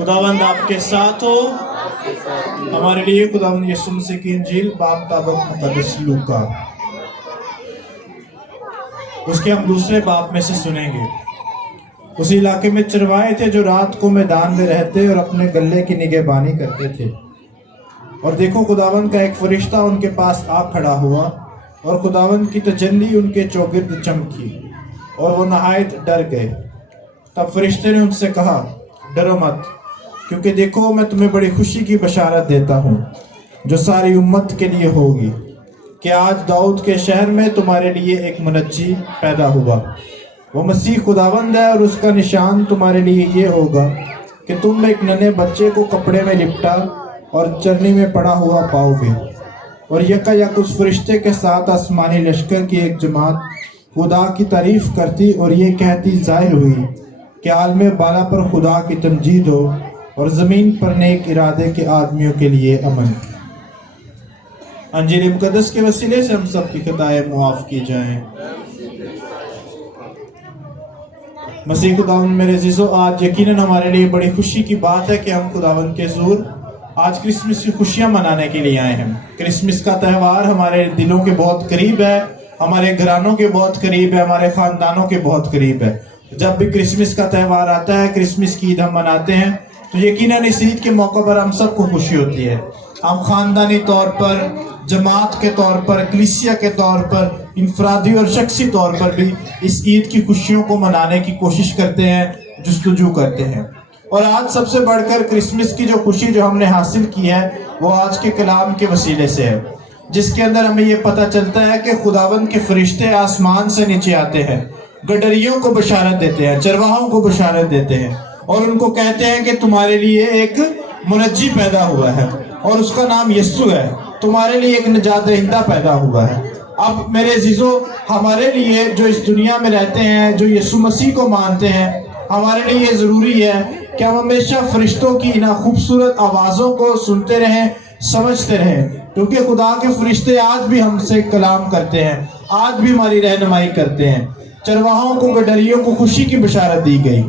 खुदावंद आपके साथ हो। हमारे लिए खुदावंद यीशु मसीह की इंजील बाब ताबक मुकद्दस लूका, उसके हम दूसरे बाब में से सुनेंगे। उस इलाके में चरवाहे थे जो रात को मैदान में रहते और अपने गल्ले की निगहबानी करते थे। और देखो, खुदावंद का एक फरिश्ता उनके पास आ खड़ा हुआ और खुदावंद की तजल्ली उनके चौगिर्द चमकी और वो नहायत डर गए। तब फरिश्ते ने उनसे कहा, डरो मत, क्योंकि देखो मैं तुम्हें बड़ी खुशी की बशारत देता हूँ जो सारी उम्मत के लिए होगी कि आज दाऊद के शहर में तुम्हारे लिए एक मुनज्जी पैदा हुआ। वो मसीह खुदावंद है और उसका निशान तुम्हारे लिए ये होगा कि तुम एक नन्हे बच्चे को कपड़े में लिपटा और चरनी में पड़ा हुआ पाओगे। और यकायक उस फरिश्ते के साथ आसमानी लश्कर की एक जमात खुदा की तारीफ करती और ये कहती जाहिर हुई कि आलम बाला पर खुदा की तमजीद हो और ज़मीन पर नेक इरादे के आदमियों के लिए अमन। अंजील मुकद्दस के वसीले से हम सब की खताएं मुआफ़ की जाएं। मसीह खुदावंद मेरे अज़ीज़ों, आज यकीनन हमारे लिए बड़ी खुशी की बात है कि हम खुदावंद के ज़ूर आज क्रिसमस की खुशियां मनाने के लिए आए हैं। क्रिसमस का त्यौहार हमारे दिलों के बहुत करीब है, हमारे घरानों के बहुत करीब है, हमारे ख़ानदानों के बहुत करीब है। जब भी क्रिसमस का त्यौहार आता है, क्रिसमस की ईद हम मनाते हैं, तो यकीनन इस ईद के मौके पर हम सबको खुशी होती है। हम ख़ानदानी तौर पर, जमात के तौर पर, कलीसिया के तौर पर, इनफरादी और शख्सी तौर पर भी इस ईद की खुशियों को मनाने की कोशिश करते हैं, जुस्तजू करते हैं। और आज सबसे बढ़कर क्रिसमस की जो खुशी जो हमने हासिल की है वो आज के कलाम के वसीले से है, जिसके अंदर हमें ये पता चलता है कि खुदावंद के फरिश्ते आसमान से नीचे आते हैं, गडरियों को बशारत देते हैं, चरवाहों को बशारत देते हैं और उनको कहते हैं कि तुम्हारे लिए एक मुनज्जी पैदा हुआ है और उसका नाम यीशु है। तुम्हारे लिए एक निजात दहिंदा पैदा हुआ है। अब मेरे अजीजों, हमारे लिए जो इस दुनिया में रहते हैं, जो यीशु मसीह को मानते हैं, हमारे लिए ज़रूरी है कि हम हमेशा फरिश्तों की इन खूबसूरत आवाज़ों को सुनते रहें, समझते रहें, क्योंकि खुदा के फरिश्ते आज भी हमसे कलाम करते हैं, आज भी हमारी रहनुमाई करते हैं। चरवाहों को, गडरियों को खुशी की बशारत दी गई,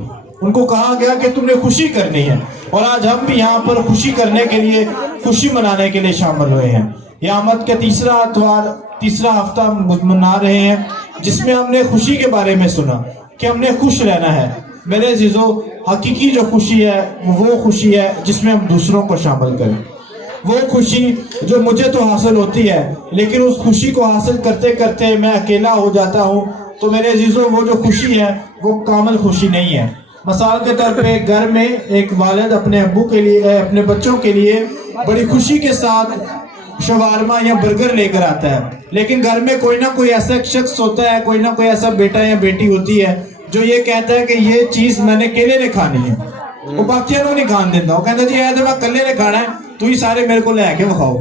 उनको कहा गया कि तुमने खुशी करनी है। और आज हम भी यहाँ पर खुशी करने के लिए, खुशी मनाने के लिए शामिल हुए हैं। क़यामत के तीसरा हफ्ता मना रहे हैं, जिसमें हमने खुशी के बारे में सुना कि हमने खुश रहना है। मेरे अजीजों, हकीकी जो खुशी है वो खुशी है जिसमें हम दूसरों को शामिल करें। वो खुशी जो मुझे तो हासिल होती है, लेकिन उस खुशी को हासिल करते करते मैं अकेला हो जाता हूँ, तो मेरे अजीजों वो जो खुशी है वो कामिल खुशी नहीं है। मिसाल के तौर पे घर में एक वालिद अपने अब्बू के लिए, अपने बच्चों के लिए बड़ी खुशी के साथ शवारमा या बर्गर लेकर आता है, लेकिन घर में कोई ना कोई ऐसा शख्स होता है, कोई ना कोई ऐसा बेटा या बेटी होती है जो ये कहता है कि ये चीज मैंने अकेले ने खानी है, वो बाकियों को नहीं खान देता। वो कहता जी ये तो मैं अकेले ने खाना है, तू ही सारे मेरे को लेके खाओ।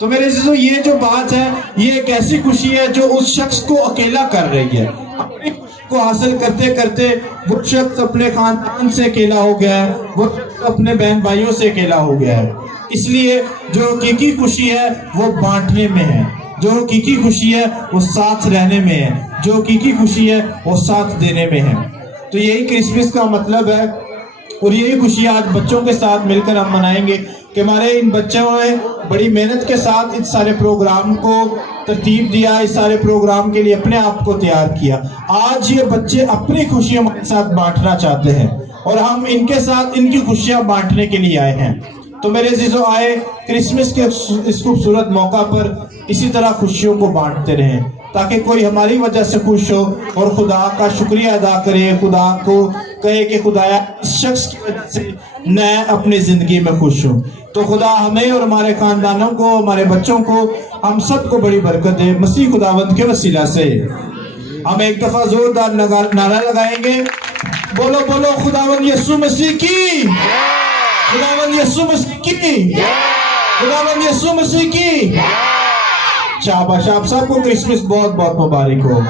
तो मेरे अजीजों, ये जो बात है ये एक ऐसी खुशी है जो उस शख्स को अकेला कर रही है। अपनी खुशी को हासिल करते करते वो शख्स अपने खानदान से अकेला हो गया है, वो अपने बहन भाइयों से अकेला हो गया है। इसलिए जो हकीकी खुशी है वो बांटने में है, जो हकीकी खुशी है वो साथ रहने में है, जो हकीकी खुशी है वो साथ देने में है। तो यही क्रिसमस का मतलब है और यही खुशी आज बच्चों के साथ मिलकर हम मनाएंगे कि हमारे इन बच्चों ने बड़ी मेहनत के साथ इस सारे प्रोग्राम को तरतीब दिया, इस सारे प्रोग्राम के लिए अपने आप को तैयार किया। आज ये बच्चे अपनी खुशियां हमारे साथ बांटना चाहते हैं और हम इनके साथ इनकी खुशियां बांटने के लिए आए हैं। तो मेरे अजीजों, आए क्रिसमस के इस खूबसूरत मौका पर इसी तरह खुशियों को बांटते रहें, ताकि कोई हमारी वजह से खुश हो और खुदा का शुक्रिया अदा करे, खुदा को कहे कि खुदाया इस शख्स की वजह से मैं अपनी जिंदगी में खुश हूँ। तो खुदा हमें और हमारे खानदानों को, हमारे बच्चों को, हम सबको बड़ी बरकत दे मसीह खुदावंद के वसीला से। हम एक दफा जोरदार नारा लगाएंगे, बोलो बोलो खुदावंद यीशु मसीह की, खुदावंद यीशु मसीह की, खुदावंद यीशु मसीह की। शाबाश, आप सबको क्रिसमस बहुत बहुत मुबारक हो।